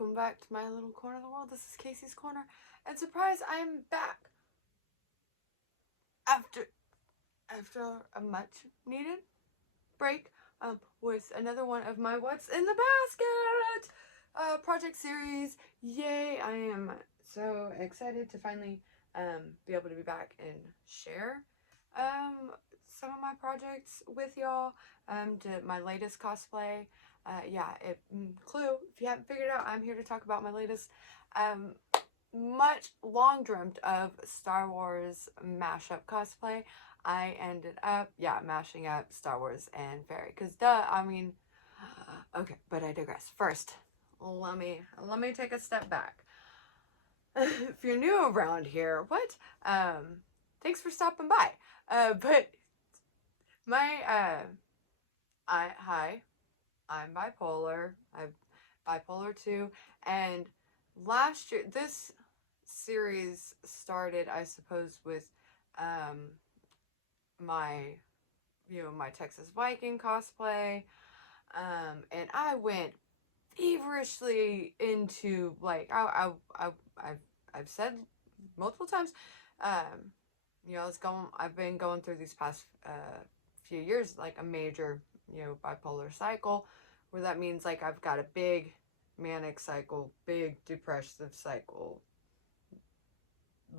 Welcome back to my little corner of the world. This is Casey's Corner, and surprise, I'm back after a much needed break with another one of my What's in the Basket project series. Yay! I am so excited to finally be able to be back and share some of my projects with y'all. To my latest cosplay. Clue, if you haven't figured out, I'm here to talk about my latest, much long dreamt of Star Wars mashup cosplay. I ended up, mashing up Star Wars and fairy, because okay, but I digress. First, let me take a step back. If you're new around here, what? Thanks for stopping by. But my, I'm bipolar. I'm bipolar too. And last year, this series started, I suppose, with my Texas Viking cosplay. And I went feverishly into, like, I've said multiple times, I've been going through these past few years like a major bipolar cycle, where that means like I've got a big manic cycle, big depressive cycle,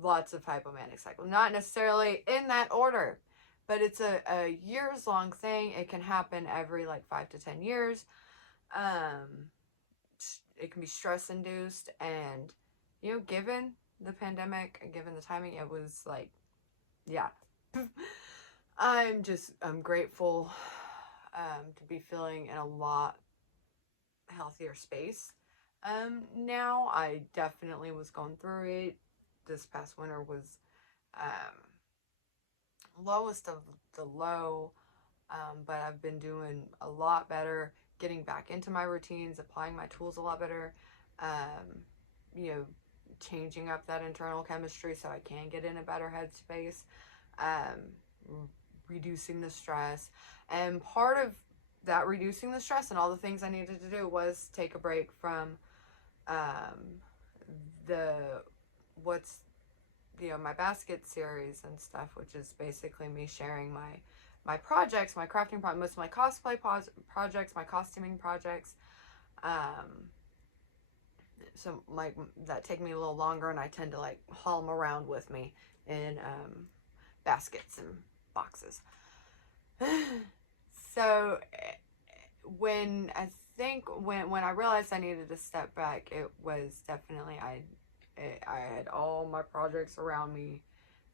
lots of hypomanic cycle, not necessarily in that order, but it's a years long thing. It can happen every like 5 to 10 years. It can be stress induced, and given the pandemic and given the timing, it was like, yeah. I'm grateful to be feeling in a lot healthier space. Now I definitely was going through it. This past winter was lowest of the low, but I've been doing a lot better, getting back into my routines, applying my tools a lot better, changing up that internal chemistry so I can get in a better headspace, reducing the stress. And part of that reducing the stress and all the things I needed to do was take a break from my basket series and stuff, which is basically me sharing my projects, my crafting projects, most of my cosplay projects, my costuming projects, so like that take me a little longer, and I tend to like haul them around with me in baskets and boxes. So when I realized I needed to step back, it was definitely I had all my projects around me,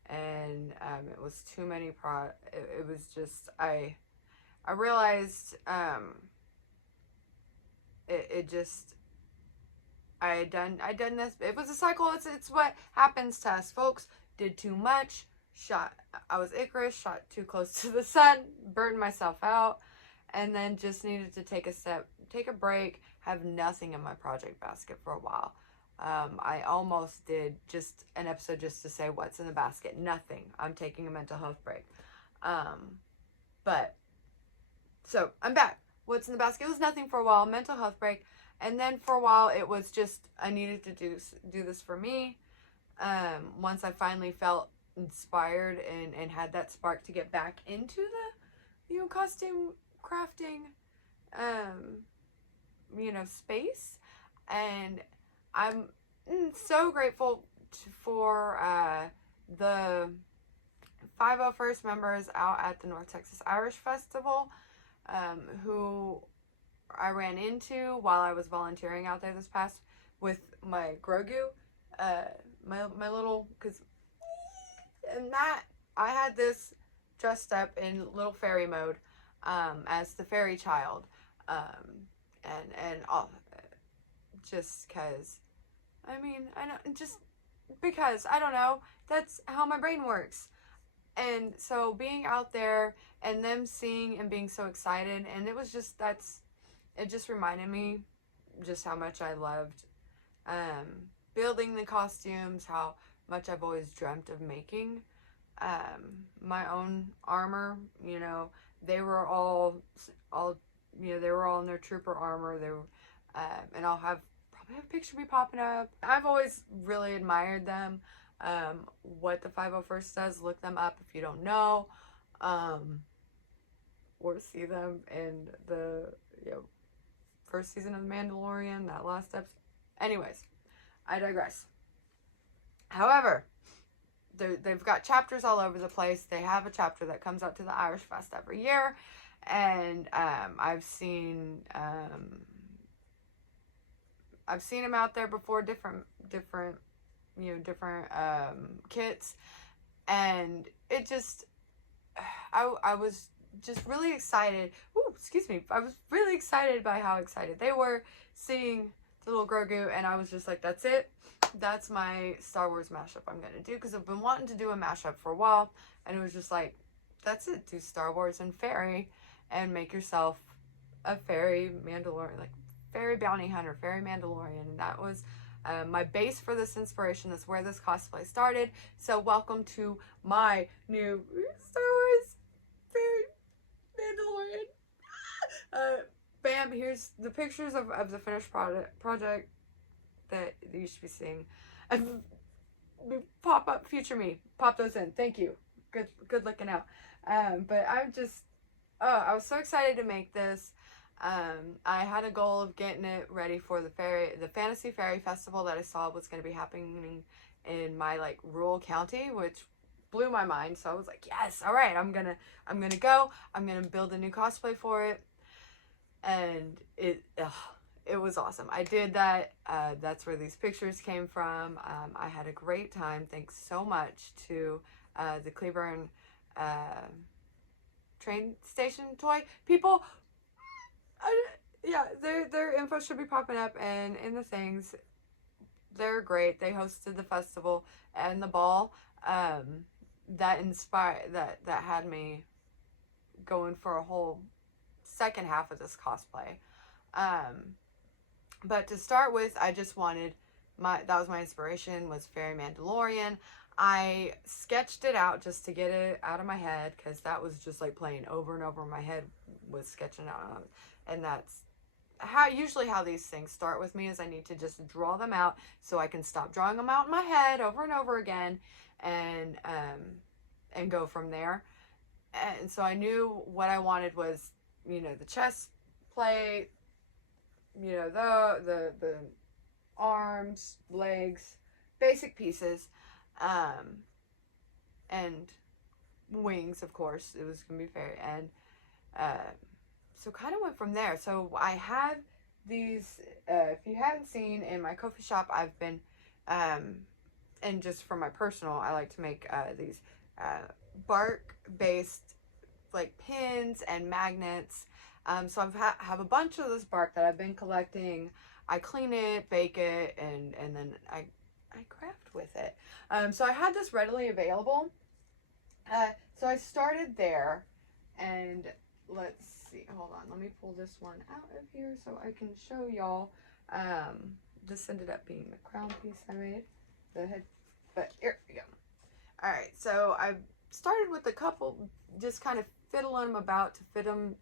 and it was too many it was just I realized it just I had done this. It was a cycle. It's what happens to us, folks. Did too much. I was Icarus, shot too close to the sun, burned myself out, and then just needed to take a break, have nothing in my project basket for a while. I almost did just an episode just to say what's in the basket. Nothing. I'm taking a mental health break. But so I'm back. What's in the basket? It was nothing for a while. Mental health break. And then for a while, it was just I needed to do this for me. Once I finally felt inspired and had that spark to get back into the costume crafting space, and I'm so grateful for the 501st members out at the North Texas Irish Festival, who I ran into while I was volunteering out there this past with my Grogu, my little, and that I had this dressed up in little fairy mode, as the fairy child, and all, just because, I don't know, that's how my brain works. And so being out there and them seeing and being so excited, and it just reminded me just how much I loved building the costumes, how much I've always dreamt of making my own armor. They were all they were all in their trooper armor. They were, and I'll have picture be popping up. I've always really admired them. What the 501st does, look them up if you don't know. Or see them in the first season of The Mandalorian, that last episode. Anyways, I digress. However, they've got chapters all over the place. They have a chapter that comes out to the Irish Fest every year, and I've seen them out there before, different kits, and it just, I was just really excited. Ooh, excuse me. I was really excited by how excited they were seeing the little Grogu, and I was just like, that's it. That's my Star Wars mashup I'm going to do, because I've been wanting to do a mashup for a while, and it was just like, that's it. Do Star Wars and fairy, and make yourself a fairy Mandalorian, like fairy bounty hunter, fairy Mandalorian, and that was my base for this inspiration. That's where this cosplay started. So welcome to my new Star Wars fairy Mandalorian. Bam, here's the pictures of the finished project that you should be seeing. Pop up future me. Pop those in. Thank you. Good looking out. But I'm just, I was so excited to make this. I had a goal of getting it ready for the Fantasy Fairy Festival that I saw was going to be happening in my like rural county, which blew my mind. So I was like, yes, all right, I'm gonna go. I'm gonna build a new cosplay for it, and it was awesome. I did that. That's where these pictures came from. I had a great time. Thanks so much to the Cleburne train station toy people. Yeah, their info should be popping up and in the things. They're great. They hosted the festival and the ball. That had me going for a whole second half of this cosplay. But to start with, I just wanted that was my inspiration, was Fairy Mandalorian. I sketched it out just to get it out of my head, because that was just like playing over and over in my head, was sketching out. And that's usually how these things start with me, is I need to just draw them out so I can stop drawing them out in my head over and over again, and go from there. And so I knew what I wanted was, the chest plate, the arms, legs, basic pieces, and wings, of course. It was gonna be fairy, and so kind of went from there. So I had these, if you haven't seen, in my coffee shop, I've been, and just for my personal, I like to make these bark-based like pins and magnets. So I have a bunch of this bark that I've been collecting. I clean it, bake it, and then I craft with it. So I had this readily available. So I started there, and let's see, hold on, let me pull this one out of here so I can show y'all. This ended up being the crown piece I made, the head, but here we go. All right, so I started with a couple, just kind of fiddling them about to fit them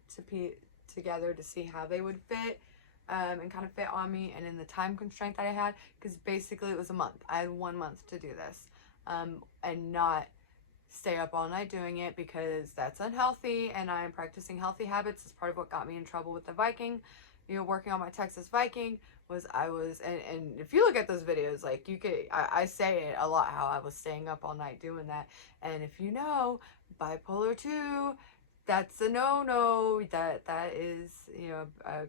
together to see how they would fit, and kind of fit on me, and in the time constraint that I had, because basically it was a month. I had 1 month to do this, and not stay up all night doing it, because that's unhealthy, and I'm practicing healthy habits. As part of what got me in trouble with the Viking, working on my Texas Viking, was and if you look at those videos, like, I say it a lot, how I was staying up all night doing that. And if you know, bipolar 2, that's a no-no. That is, a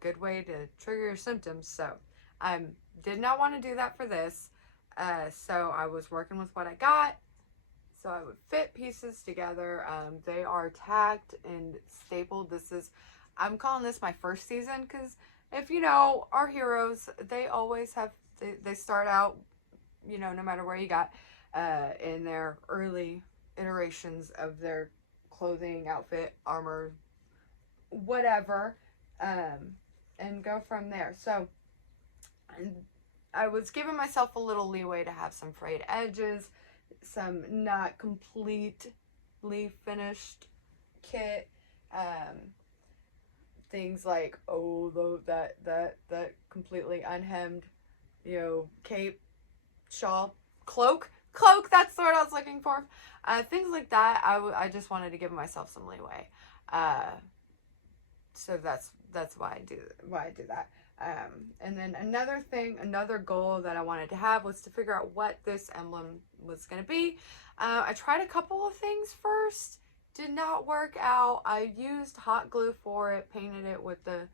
good way to trigger your symptoms. So I did not want to do that for this. So I was working with what I got. So I would fit pieces together. They are tacked and stapled. I'm calling this my first season, because if you know our heroes, they always have, they start out, no matter where you got, in their early iterations of their clothing, outfit, armor, whatever, and go from there. So I was giving myself a little leeway to have some frayed edges, some not completely finished kit, things like, that completely unhemmed, cape, shawl, cloak, that's the word I was looking for. Things like that, I just wanted to give myself some leeway. So that's why I do that. And then another goal that I wanted to have was to figure out what this emblem was going to be. I tried a couple of things first, did not work out. I used hot glue for it, painted it with the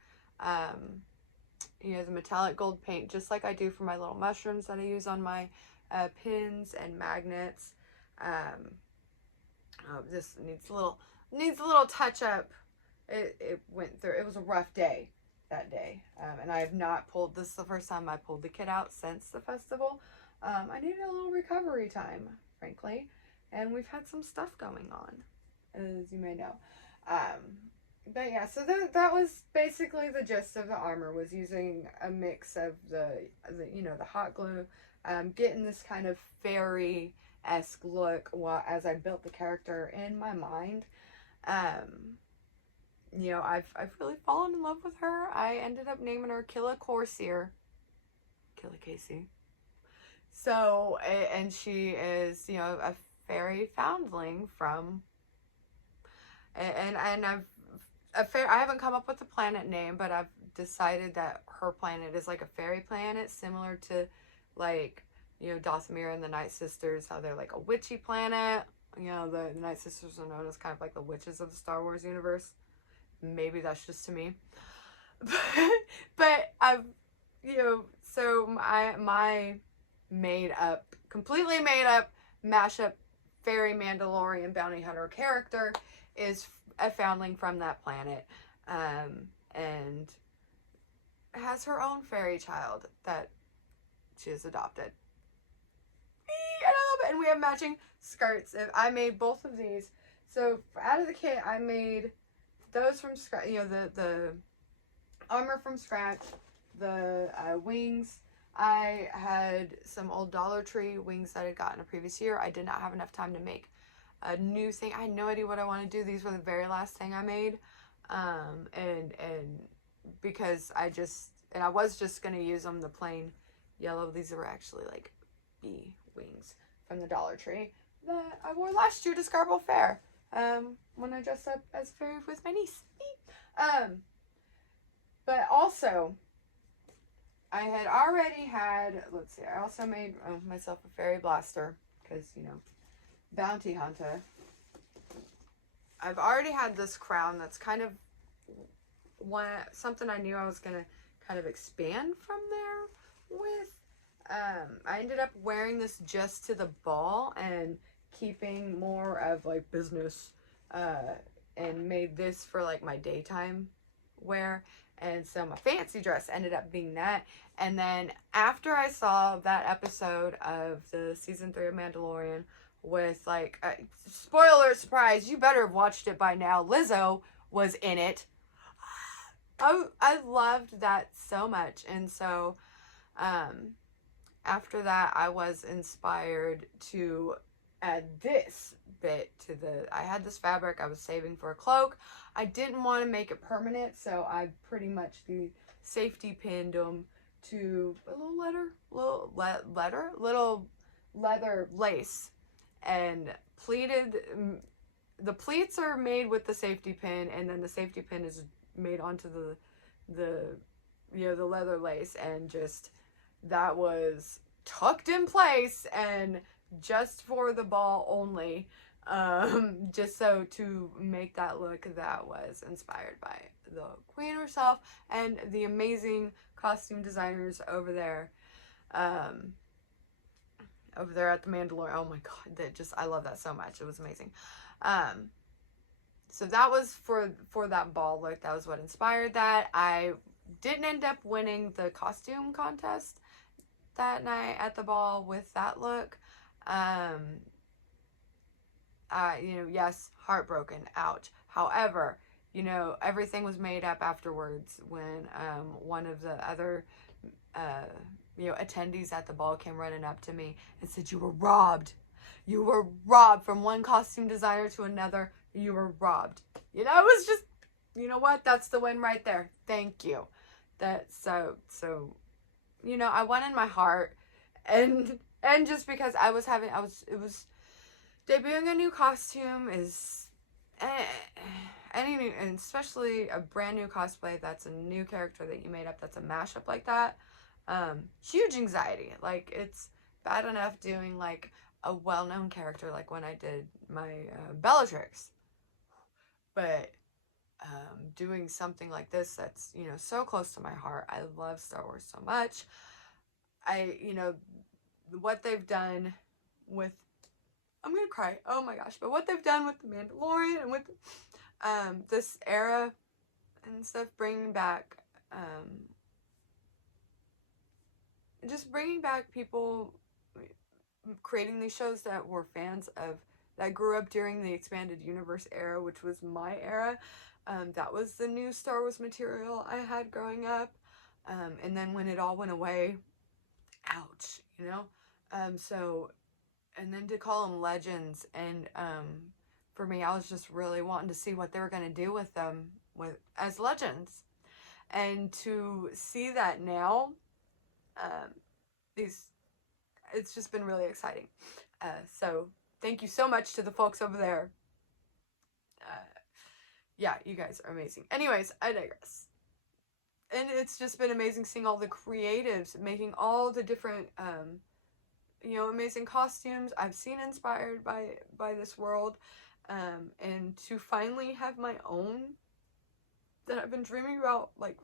the metallic gold paint, just like I do for my little mushrooms that I use on my pins and magnets. This needs a little touch up. It went through. It was a rough day that day, and I have not pulled. This is the first time I pulled the kit out since the festival. I needed a little recovery time, frankly, and we've had some stuff going on, as you may know. But yeah, so that was basically the gist of the armor, was using a mix of the hot glue, getting this kind of fairy-esque look as I built the character in my mind. I've really fallen in love with her. I ended up naming her Killa Corsair. Killa Casey. So, and she is, a fairy foundling from, and I haven't come up with a planet name, but I've decided that her planet is like a fairy planet, similar to, like, Dothamir and the Night Sisters, how they're like a witchy planet. The Night Sisters are known as kind of like the witches of the Star Wars universe. Maybe that's just to me. But I've, so my completely made up mashup fairy Mandalorian bounty hunter character is a foundling from that planet, and has her own fairy child that she has adopted. And I love it. And we have matching skirts. I made both of these. So out of the kit, I made those from scratch. The armor from scratch. The wings. I had some old Dollar Tree wings that I had gotten a previous year. I did not have enough time to make a new thing. I had no idea what I wanted to do. These were the very last thing I made. And because I was just going to use them the plain yellow. These were actually like bee wings from the Dollar Tree that I wore last year to Scarborough Fair, when I dressed up as a fairy with my niece. But also, I had already had, let's see, I also made myself a fairy blaster, because, bounty hunter. I've already had this crown that's kind of something I knew I was going to kind of expand from there with. I ended up wearing this just to the ball and keeping more of like business, and made this for like my daytime wear. And so my fancy dress ended up being that. And then after I saw that episode of the season 3 of Mandalorian with like, spoiler surprise, you better have watched it by now, Lizzo was in it. I loved that so much. And so after that, I was inspired to add this bit to I had this fabric I was saving for a cloak. I didn't want to make it permanent, so I pretty much safety pinned them to a little leather lace, and pleated. The pleats are made with the safety pin, and then the safety pin is made onto the leather lace, and just that was tucked in place and just for the ball only, just so to make that look that was inspired by the queen herself and the amazing costume designers over there at the Mandalorian. Oh my god, I love that so much. It was amazing. So that was for that ball look. That was what inspired that. I didn't end up winning the costume contest that night at the ball with that look. Yes, heartbroken, ouch. However, everything was made up afterwards when one of the other attendees at the ball came running up to me and said, "You were robbed. You were robbed from one costume designer to another. You were robbed." It was just You know what? That's the win right there. Thank you. That's so, I went in my heart, and just because it was debuting a new costume is, eh, any new, and especially a brand new cosplay that's a new character that you made up that's a mashup like that, huge anxiety. Like, it's bad enough doing like a well-known character like when I did my Bellatrix, but doing something like this that's, so close to my heart. I love Star Wars so much. What they've done with, I'm gonna cry, oh my gosh, but what they've done with the Mandalorian and with this era and stuff, bringing back just bringing back people, creating these shows that were fans of, that grew up during the expanded universe era, which was my era. That was the new Star Wars material I had growing up. And then when it all went away, ouch, so, and then to call them legends, and for me, I was just really wanting to see what they were going to do with them as legends. And to see that now, it's just been really exciting. So thank you so much to the folks over there. Yeah, you guys are amazing. Anyways, I digress. And it's just been amazing seeing all the creatives making all the different, amazing costumes I've seen inspired by this world, and to finally have my own that I've been dreaming about, like,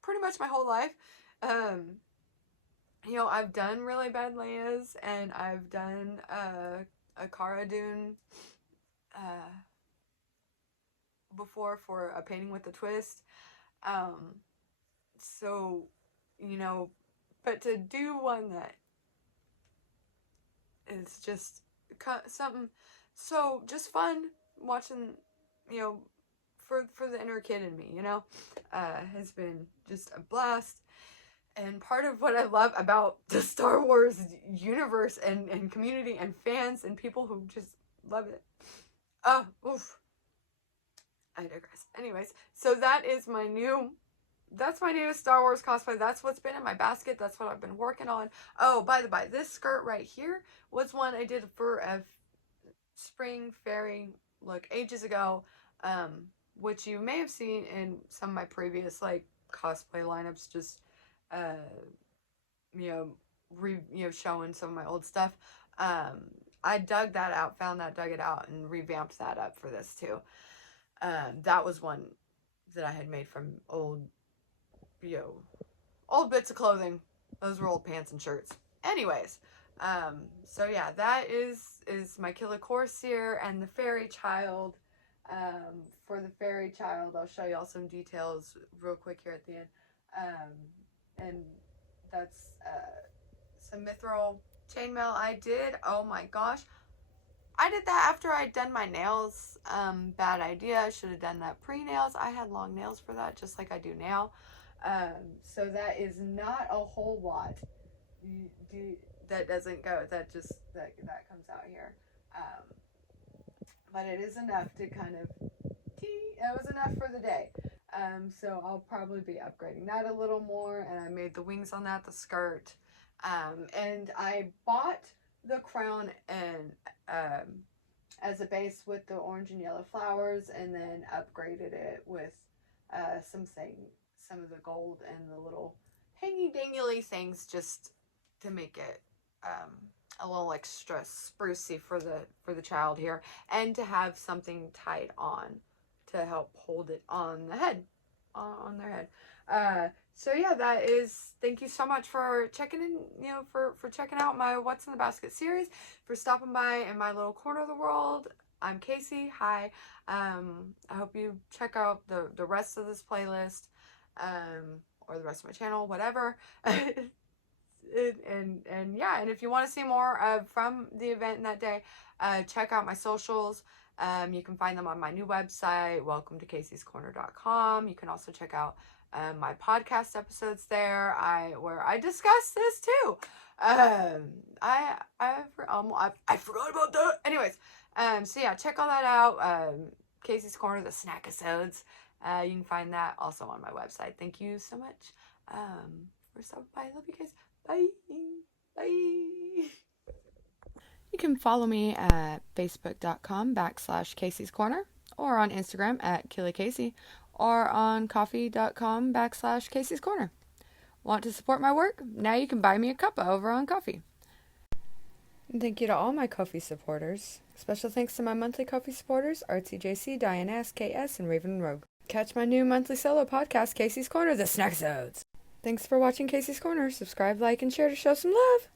pretty much my whole life. I've done really bad Leia's, and I've done a Cara Dune before for a painting with a twist. So, but to do one that is just something so just fun, watching, for the inner kid in me, has been just a blast. And part of what I love about the Star Wars universe and community and fans and people who just love it. Oh, oof. I digress. Anyways, so that's my new Star Wars cosplay. That's what's been in my basket. That's what I've been working on. Oh, by the by, this skirt right here was one I did for a spring fairy look ages ago, which you may have seen in some of my previous, like, cosplay lineups, just showing some of my old stuff. I dug that out, dug it out, and revamped that up for this too. That was one that I had made from old bits of clothing. Those were old pants and shirts. Anyways, so yeah, that is my Killer Corsair and the Fairy Child. For the Fairy Child, I'll show y'all some details real quick here at the end. And that's some mithril chainmail I did. Oh my gosh. I did that after I'd done my nails. Bad idea. I should have done that pre-nails. I had long nails for that, just like I do now. So that is not a whole lot. That doesn't go. That comes out here. But it is enough to kind of, that was enough for the day. So I'll probably be upgrading that a little more. And I made the wings on that, the skirt. And I bought the crown and as a base with the orange and yellow flowers, and then upgraded it with some of the gold and the little hangy dangly things, just to make it a little extra sprucey for the child here, and to have something tied on to help hold it on the head, on their head. So yeah, that is, thank you so much for checking in, for checking out my What's in the Basket series, for stopping by in my little corner of the world. I'm Casey. Hi. I hope you check out the rest of this playlist, or the rest of my channel, whatever. and yeah, and if you want to see more from the event in that day, check out my socials. You can find them on my new website, welcome-to-caseyscorner.com. You can also check out my podcast episodes there, where I discuss this too. I forgot about that. Anyways, so yeah, check all that out. Casey's Corner, the snack episodes. You can find that also on my website. Thank you so much for stopping by. I love you guys. Bye. Bye. You can follow me at facebook.com/Casey's Corner, or on Instagram at KillyCasey, or on coffee.com/Casey's Corner. Want to support my work? Now you can buy me a cuppa over on Coffee. And thank you to all my Ko-fi supporters. Special thanks to my monthly Ko-fi supporters, ArtsyJC, Diane S, KS, and Raven Rogue. Catch my new monthly solo podcast, Casey's Corner, The Snacksodes. Thanks for watching Casey's Corner. Subscribe, like, and share to show some love.